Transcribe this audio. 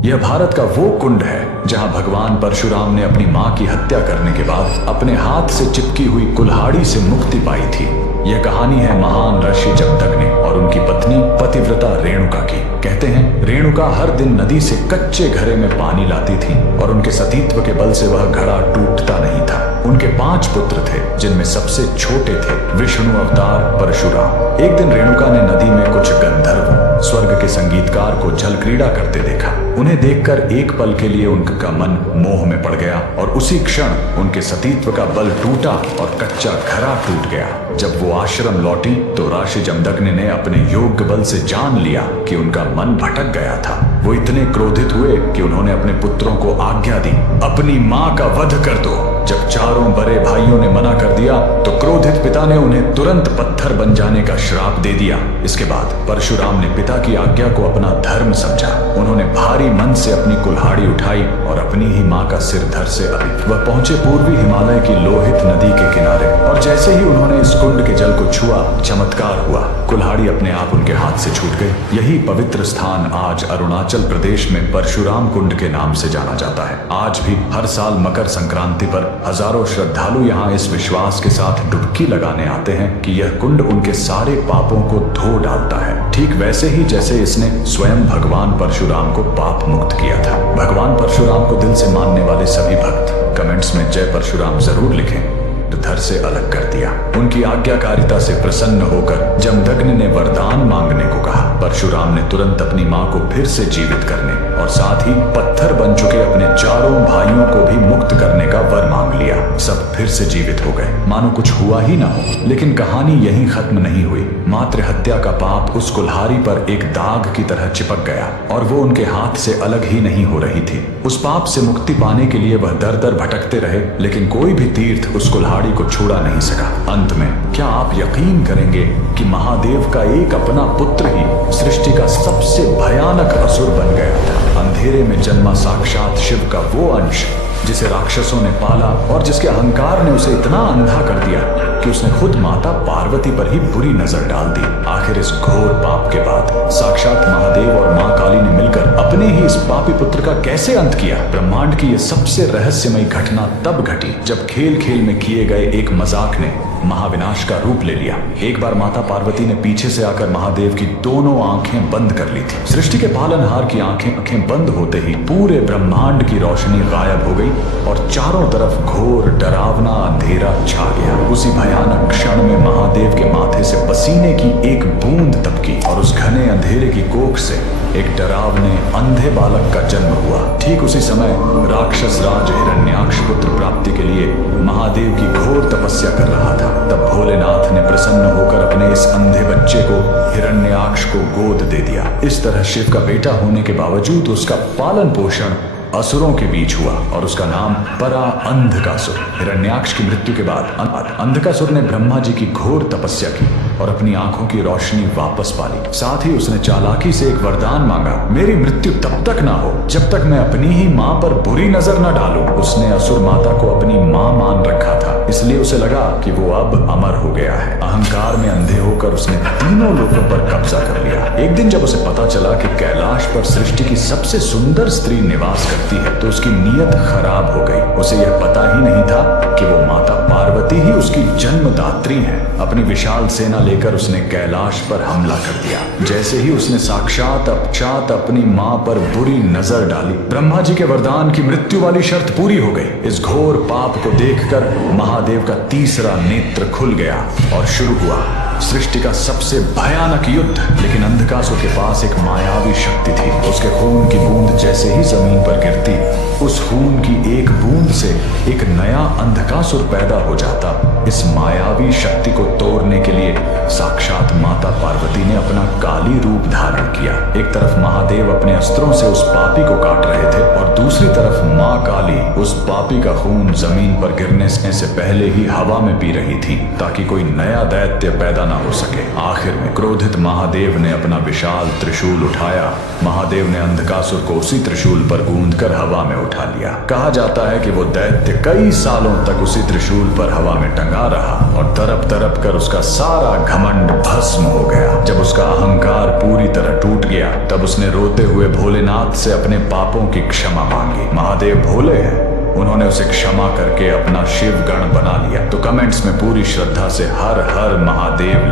यह भारत का वो कुंड है जहां भगवान परशुराम ने अपनी मां की हत्या करने के बाद अपने हाथ से चिपकी हुई कुल्हाड़ी से मुक्ति पाई थी। यह कहानी है महान ऋषि जमदग्नि और उनकी पत्नी पतिव्रता रेणुका की। कहते हैं रेणुका हर दिन नदी से कच्चे घड़े में पानी लाती थी और उनके सतीत्व के बल से वह घड़ा टूटता नहीं था। उनके 5 पुत्र थे जिनमें सबसे छोटे थे विष्णु अवतार परशुराम। एक दिन रेणुका ने नदी में कुछ गंधर्वों स्वर्ग के संगीतकार को जल क्रीड़ा करते देखा। उन्हें देखकर एक पल के लिए उनका मन मोह में पड़ गया और उसी क्षण उनके सतीत्व का बल टूटा और कच्चा घड़ा टूट गया। जब वो आश्रम लौटी तो ऋषि जमदग्नि ने अपने योग्य बल से जान लिया कि उनका मन भटक गया था। वो इतने क्रोधित हुए कि उन्होंने अपने पुत्रों को आज्ञा दी, अपनी मां का वध कर दो। जब चारों बड़े भाइयों ने मना कर दिया तो क्रोधित पिता ने उन्हें तुरंत पत्थर बन जाने का श्राप दे दिया। इसके बाद परशुराम ने पिता की आज्ञा को अपना धर्म समझा। उन्होंने भारी मन से अपनी कुल्हाड़ी उठाई और अपनी ही मां का सिर धड़ से अभी वह पहुंचे पूर्वी हिमालय की लोहित नदी के किनारे। और जैसे ही उन्होंने इस कुंड के जल को छुआ, चमत्कार हुआ, कुल्हाड़ी अपने आप उनके हाथ से छूट गई। यही पवित्र स्थान आज अरुणाचल प्रदेश में परशुराम कुंड के नाम से जाना जाता है। आज भी हर साल मकर संक्रांति पर हजारों श्रद्धालु यहाँ इस विश्वास के साथ डुबकी लगाने आते हैं कि यह कुंड उनके सारे पापों को धो डालता है, ठीक वैसे ही जैसे इसने स्वयं भगवान परशुराम को पाप मुक्त किया था। भगवान परशुराम को दिल से मानने वाले सभी भक्त कमेंट्स में जय परशुराम जरूर लिखें। धड़ से अलग कर दिया। उनकी आज्ञाकारिता से प्रसन्न होकर जमदग्नि ने वरदान मांगने को कहा। परशुराम ने तुरंत अपनी मां को फिर से जीवित करने और साथ ही पत्थर बन चुके अपने चारों भाइयों को भी मुक्त करने का वर मांग लिया। सब फिर से जीवित हो गए, मानो कुछ हुआ ही ना हो। लेकिन कहानी यहीं खत्म नहीं हुई। मातृ हत्या का पाप उस कुल्हाड़ी पर एक दाग की तरह चिपक गया और वो उनके हाथ से अलग ही नहीं हो रही थी। उस पाप से मुक्ति पाने के लिए वह दर दर भटकते रहे, लेकिन कोई भी तीर्थ उस कुल्हाड़ी को छोड़ा नहीं सका। अंत में क्या आप यकीन करेंगे कि महादेव का एक अपना पुत्र ही सृष्टि का सबसे भयानक असुर बन गया था। अंधेरे में जन्मा साक्षात शिव का वो अंश जिसे राक्षसों ने पाला और जिसके अहंकार ने उसे इतना अंधा कर दिया कि उसने खुद माता पार्वती पर ही बुरी नजर डाल दी। आखिर इस घोर पाप के बाद साक्षात महादेव और मां काली ने मिलकर अपने ही इस पापी पुत्र का कैसे अंत किया? ब्रह्मांड की यह सबसे रहस्यमयी घटना तब घटी जब खेल खेल में किए गए एक मजाक ने महाविनाश का रूप ले लिया। एक बार माता पार्वती ने पीछे से आकर महादेव की दोनों आंखें बंद कर ली थी। सृष्टि के पालनहार की आंखें बंद होते ही पूरे ब्रह्मांड की रोशनी गायब हो गई और चारों तरफ घोर डरावना अंधेरा छा गया। उसी भयानक क्षण में महादेव के माथे से पसीने की एक बूंद टपकी और उस घने अंधेरे की कोख से एक डरावने अंधे बालक का जन्म हुआ। ठीक उसी समय राक्षस राज हिरण्याक्ष पुत्र प्राप्ति के लिए महादेव की घोर तपस्या कर रहा था। तब भोलेनाथ ने प्रसन्न होकर अपने इस अंधे बच्चे को हिरण्याक्ष को गोद दे दिया। इस तरह शिव का बेटा होने के बावजूद उसका पालन पोषण असुरों के बीच हुआ और उसका नाम परा अंधकासुर। हिरण्याक्ष की मृत्यु के बाद अंधकासुर ने ब्रह्मा जी की घोर तपस्या की और अपनी आंखों की रोशनी वापस पा ली। साथ ही उसने चालाकी से एक वरदान मांगा, मेरी मृत्यु तब तक ना हो जब तक मैं अपनी ही मां पर बुरी नजर न डालूं। उसने असुर माता को अपनी मां मान रखा था, इसलिए उसे लगा कि वो अब अमर हो गया है। अहंकार में अंधे होकर उसने तीनों लोगों पर कब्जा कर लिया। एक दिन जब उसे पता चला कि कैलाश पर सृष्टि की सबसे सुंदर स्त्री निवास करती है तो उसकी नीयत खराब हो गई। उसे यह पता ही नहीं था कि वो माता पार्वती ही उसकी जन्मदात्री है। अपनी विशाल सेना लेकर उसने कैलाश पर हमला कर दिया। जैसे ही उसने साक्षात अपचात अपनी मां पर बुरी नजर डाली, ब्रह्मा जी के वरदान की मृत्यु वाली शर्त पूरी हो गई। इस घोर पाप को देखकर महादेव का तीसरा नेत्र खुल गया और शुरू हुआ सृष्टि का सबसे भयानक युद्ध। लेकिन अंधकासुर के पास एक मायावी शक्ति थी। उसके खून की बूंद जैसे ही जमीन पर गिरती, उस खून की एक बूंद से एक नया अंधकासुर पैदा हो जाता। इस मायावी शक्ति को तोड़ने के लिए साक्षात माता पार्वती ने अपना काली रूप धारण किया। एक तरफ महादेव अपने अस्त्रों से उस पापी को काट रहे थे और दूसरी तरफ मां काली उस पापी का खून जमीन पर गिरने से पहले ही हवा में पी रही थी ताकि कोई नया दैत्य पैदा न हो सके। आखिर में क्रोधित महादेव ने अपना विशाल त्रिशूल उठाया। महादेव ने अंधकासुर को उसी त्रिशूल पर गूंथकर हवा में उठा लिया। कहा जाता है कि वो दैत्य कई सालों तक उसी त्रिशूल पर हवा में टंगा लगा रहा और तड़प तड़प कर उसका सारा घमंड भस्म हो गया। जब उसका अहंकार पूरी तरह टूट गया तब उसने रोते हुए भोलेनाथ से अपने पापों की क्षमा मांगी। महादेव भोले हैं, उन्होंने उसे क्षमा करके अपना शिव गण बना लिया। तो कमेंट्स में पूरी श्रद्धा से हर हर महादेव